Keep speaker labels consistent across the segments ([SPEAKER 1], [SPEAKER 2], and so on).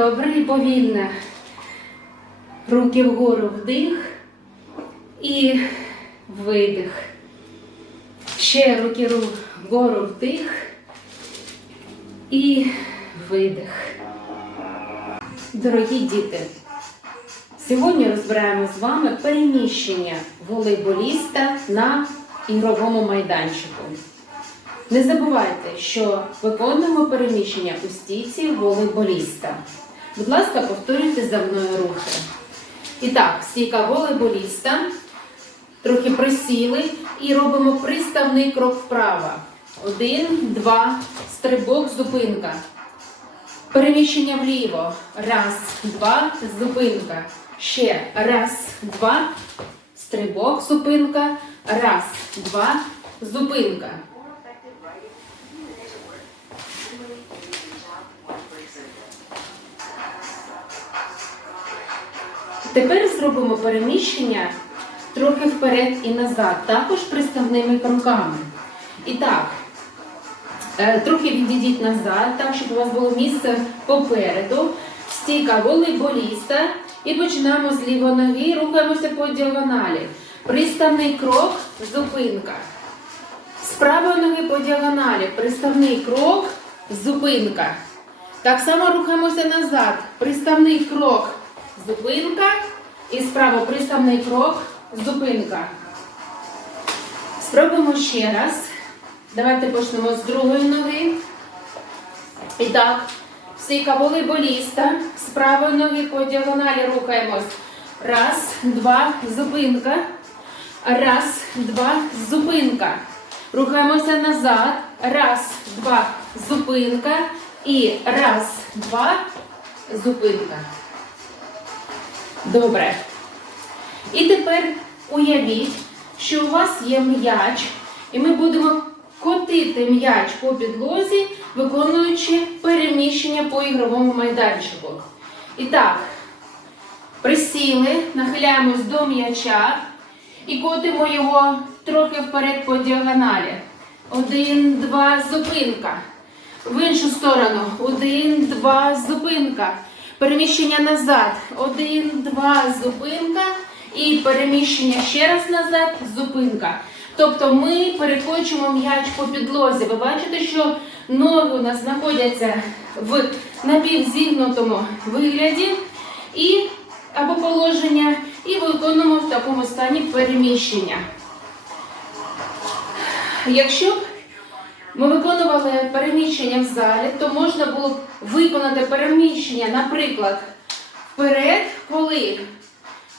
[SPEAKER 1] Добре і повільно. Руки вгору вдих і видих. Ще руки ру- вгору вдих і видих. Дорогі діти, сьогодні розбираємо з вами переміщення волейболіста на ігровому майданчику. Не забувайте, що виконуємо переміщення у стійці волейболіста. Будь ласка, повторюйте за мною рухи. І так, стійка волейболіста. Трохи присіли і робимо приставний крок вправо. Один, два, стрибок, зупинка. Переміщення вліво. Раз, два, зупинка. Ще раз, два, стрибок, зупинка. Раз, два, зупинка. Тепер зробимо переміщення трохи вперед і назад, також приставними кроками. І так, е, трохи відійдіть назад, так, щоб у вас було місце попереду. Стійка волейболіста. І починаємо з лівої ноги, рухаємося по діагоналі. Приставний крок, зупинка. З правої ноги по діагоналі. Приставний крок, зупинка. Так само рухаємося назад. Приставний крок, зупинка. І справа приставний крок, зупинка. Спробуємо ще раз. Давайте почнемо з другої ноги. І так, стійка волейболіста. З правої ноги по діагоналі рухаємось. Раз, два, зупинка. Раз, два, зупинка. Рухаємося назад. Раз, два, зупинка. І раз, два, зупинка. Добре. І тепер уявіть, що у вас є м'яч, і ми будемо котити м'яч по підлозі, виконуючи переміщення по ігровому майданчику. І так, присіли, нахиляємось до м'яча і котимо його трохи вперед по діагоналі. Один, два, зупинка. В іншу сторону. Один, два, зупинка. Переміщення назад. Один, два, зупинка. І переміщення ще раз назад, зупинка. Тобто ми перекочуємо м'яч по підлозі. Ви бачите, що ноги у нас знаходяться в напівзігнутому вигляді і або положення, і виконуємо в такому стані переміщення. Якщо б ми виконували переміщення в залі, то можна було б виконати переміщення, наприклад, вперед, коли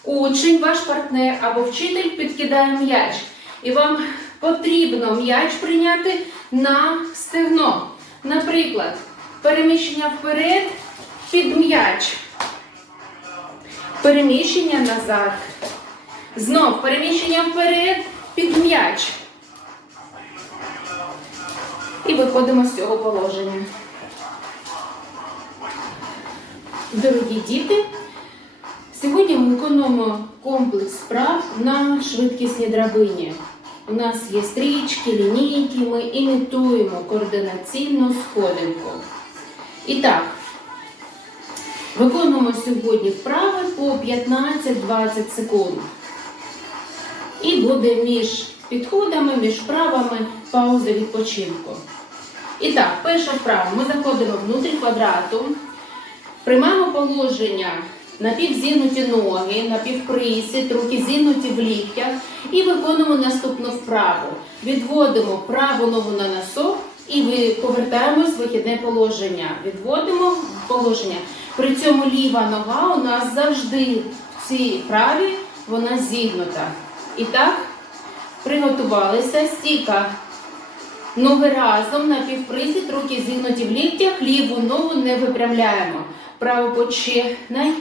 [SPEAKER 1] учень, ваш партнер або вчитель підкидає м'яч, і вам потрібно м'яч прийняти на стегно. Наприклад, переміщення вперед під м'яч, переміщення назад. Знов переміщення вперед під м'яч. І виходимо з цього положення. Дорогі діти, сьогодні ми виконуємо комплекс справ на швидкісній драбині. У нас є стрічки, лінійки, ми імітуємо координаційну сходинку. І так, виконуємо сьогодні вправи по 15-20 секунд. І буде між підходами, між вправами пауза відпочинку. І так, перша вправа. Ми заходимо внутрі квадрату, приймаємо положення напівзігнуті ноги, напівприсід, руки зігнуті в ліктях і виконуємо наступну вправу. Відводимо праву ногу на носок і повертаємось в вихідне положення. Відводимо положення. При цьому ліва нога у нас завжди в цій вправі вона зігнута. І так, приготувалися, стійка. Ноги разом на півприсід, руки зігнуті в ліктях, ліву ногу не випрямляємо. Право починай.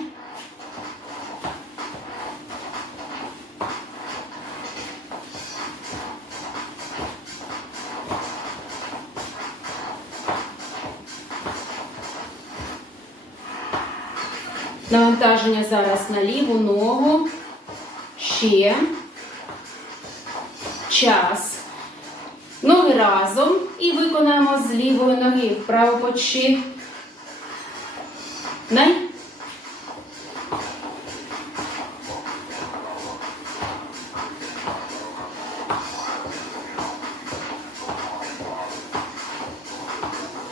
[SPEAKER 1] Навантаження зараз на ліву ногу. Ще. Час. Ноги разом і виконаємо з лівої ноги вправо почи. Най.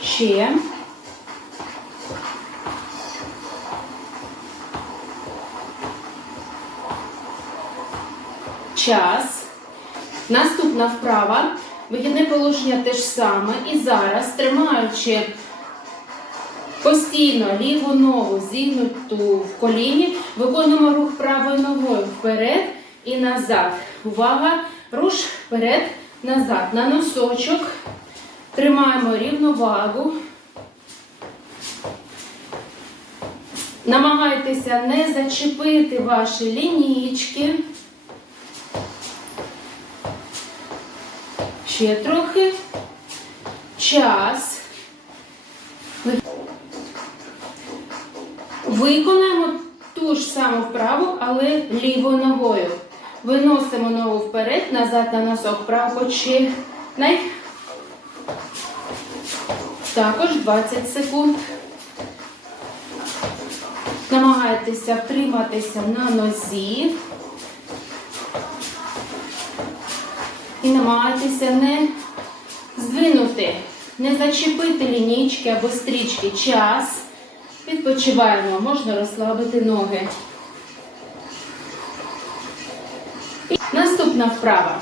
[SPEAKER 1] Ще. Час. Наступна вправа. Вихідне положення те ж саме. І зараз, тримаючи постійно ліву ногу зігнуту в коліні, виконуємо рух правою ногою вперед і назад. Увага! Руш вперед, назад. На носочок. Тримаємо рівновагу. Намагайтеся не зачепити ваші лінійки. Ще трохи. Час. Виконаємо ту ж саму вправу, але лівою ногою. Виносимо ногу вперед, назад на носок, право почи. Най. Також 20 секунд. Намагайтеся втриматися на нозі. І намагайтеся не здвинути, не зачепити лінійки або стрічки. Час. Відпочиваємо, можна розслабити ноги. І наступна вправа.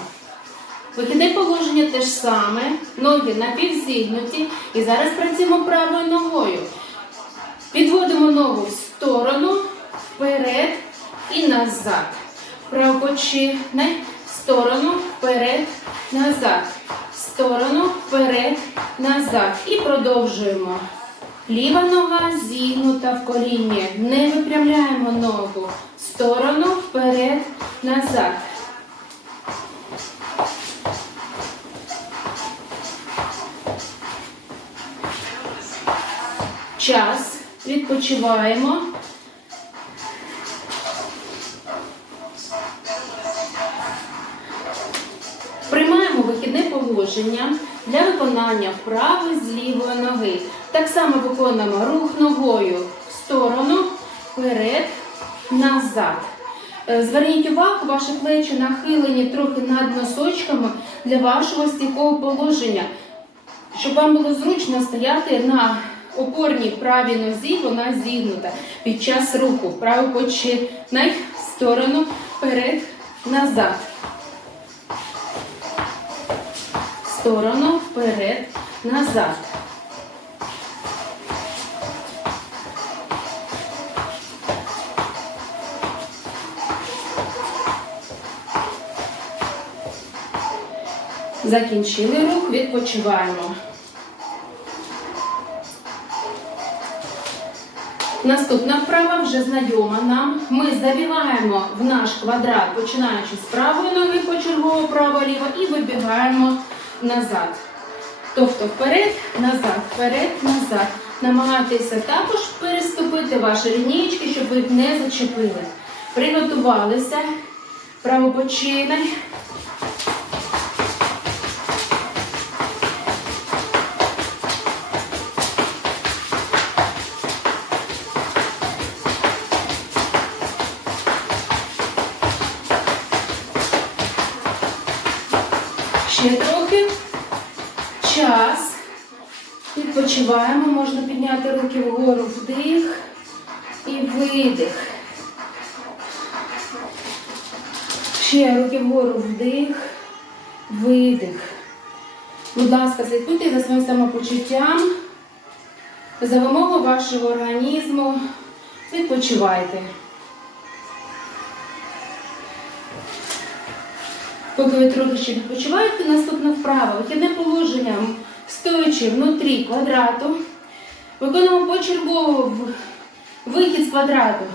[SPEAKER 1] Вихідне положення те ж саме. Ноги напівзігнуті. І зараз працюємо правою ногою. Підводимо ногу в сторону, вперед і назад. Правопочинай, в сторону, вперед, назад. В сторону, вперед, назад. І продовжуємо. Ліва нога зігнута в коліні. Не випрямляємо ногу. В сторону, вперед, назад. Час. Відпочиваємо. Приймаємо вихідне положення для виконання вправи з лівої ноги. Так само виконуємо рух ногою в сторону, вперед, назад. Е, Зверніть увагу, ваші плечі нахилені трохи над носочками для вашого стійкого положення. Щоб вам було зручно стояти на опорній правій нозі, вона зігнута під час руху. Вправо починай в сторону, вперед, назад. Сторону, вперед, назад. Закінчили рух, відпочиваємо. Наступна вправа вже знайома нам. Ми забігаємо в наш квадрат, починаючи з правої ноги почергово право-ліво і вибігаємо назад. Тобто вперед, назад, вперед, назад. Намагайтеся також переступити ваші лінієчки, щоб ви не зачепили. Приготувалися. Право починай. Ще трохи. Відпочиваємо. Можна підняти руки вгору вдих і видих. Ще руки вгору вдих, видих. Будь ласка, слідкуйте за своїм самопочуттям, за вимогу вашого організму. Відпочивайте. Поки ви трохи ще відпочиваєте, наступна вправа. Вихідне положення, стоячи внутрі квадрату. Виконуємо почергово вихід з квадрату.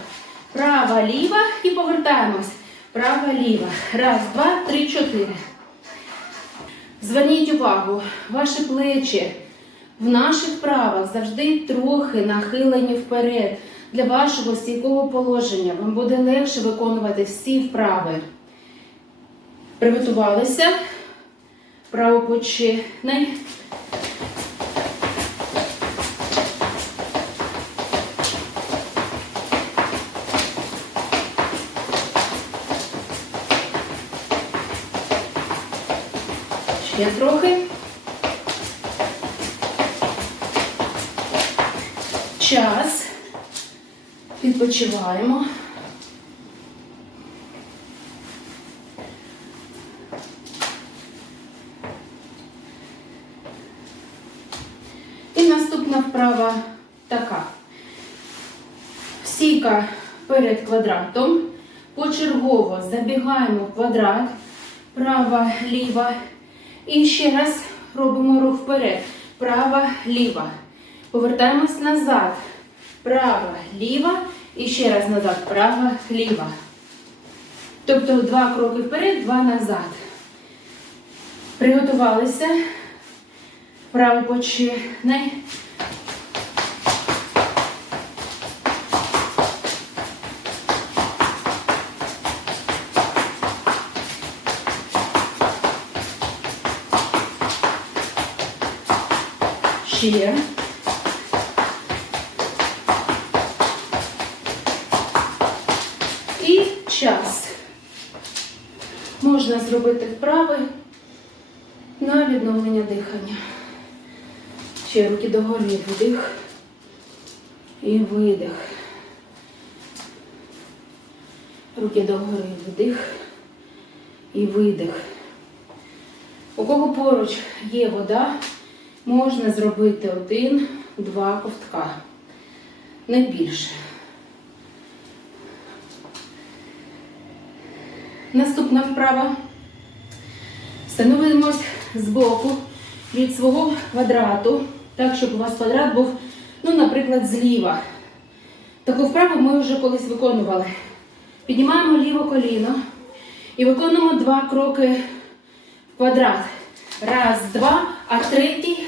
[SPEAKER 1] Права, ліва і повертаємось. Права, ліва. Раз, два, три, чотири. Зверніть увагу, ваші плечі в наших вправах завжди трохи нахилені вперед. Для вашого стійкого положення вам буде легше виконувати всі вправи. Приготувалися. Вправо починай. Ще трохи. Час. Відпочиваємо. І наступна вправа така. Сійка перед квадратом. Почергово забігаємо в квадрат, права, ліва. І ще раз робимо рух вперед. Права, ліва. Повертаємось назад. Права, ліва. І ще раз назад. Права, ліва. Тобто два кроки вперед, два назад. Приготувалися. Право починай. Ще. І час. Можна зробити вправи на відновлення Ще руки догорі, вдих і видих. Руки догори, вдих і видих. У кого поруч є вода, можна зробити один-два ковтка. Не більше. Наступна вправа. Становимось збоку від свого квадрату, так, щоб у вас квадрат був, ну, наприклад, зліва. Таку вправу ми вже колись виконували. Піднімаємо ліве коліно і виконуємо два кроки в квадрат. Раз, два, а третій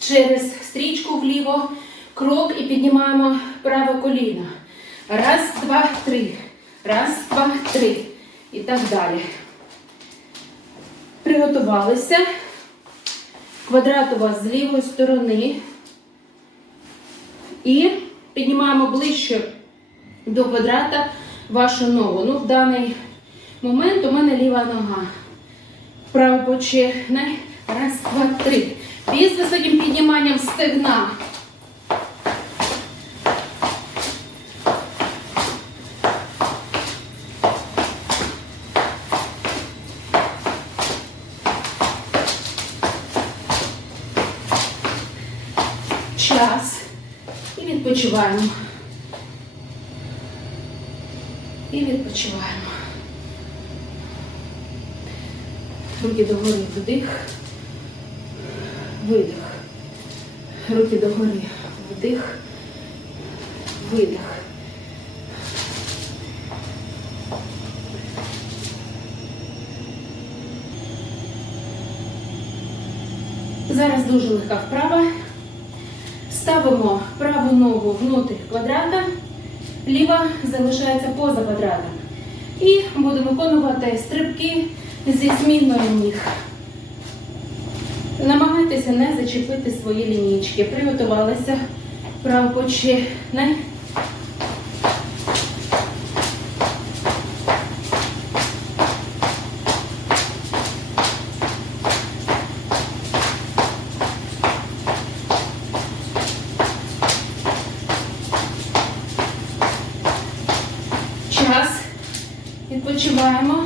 [SPEAKER 1] через стрічку вліво, крок і піднімаємо праве коліно. Раз, два, три. Раз, два, три. І так далі. Приготувалися. Квадрат у вас з лівої сторони. І піднімаємо ближче до квадрата вашу ногу. Ну, в даний момент у мене ліва нога. Право починай. Раз, два, три. Без високим підніманням стегна. Час. І відпочиваємо. І відпочиваємо. Руки догори вдих, видих. Руки догори вдих, видих. Зараз дуже легка вправа. Ставимо праву ногу внутрі квадрата, ліва залишається поза квадратом. І будемо виконувати стрибки зі зміною ніг. Намагайтеся не зачепити свої лінійки. Приготувалися. Право Час. Відпочиваємо.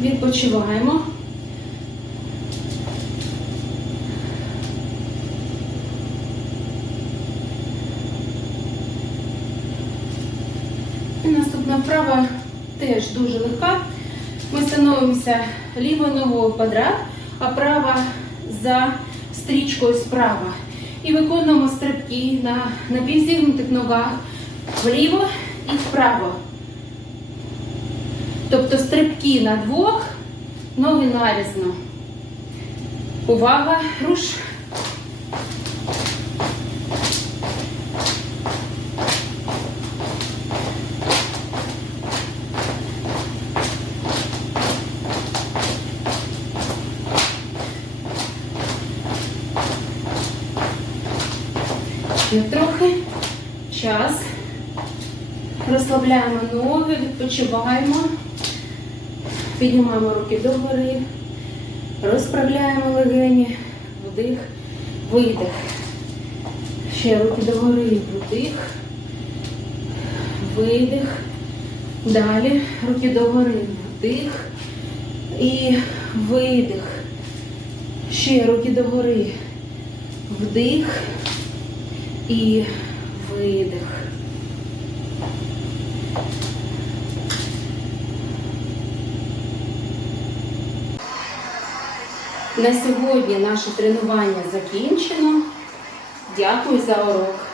[SPEAKER 1] Відпочиваємо. І наступна вправа теж дуже легка. Ми становимося лівою ногою в квадрат, а права за стрічкою справа. І виконуємо стрибки на напівзігнутих ногах вліво і вправо. Тобто стрибки на двох, ноги нарізно. Увага, руш. Ще трохи. Час. Розслабляємо ноги, відпочиваємо. Піднімаємо руки догори. Розправляємо легені. Вдих, видих. Ще руки догори. Вдих. Видих. Далі руки догори. Вдих. І видих. Ще руки догори. Вдих і видих. На сьогодні наше тренування закінчено. Дякую за урок.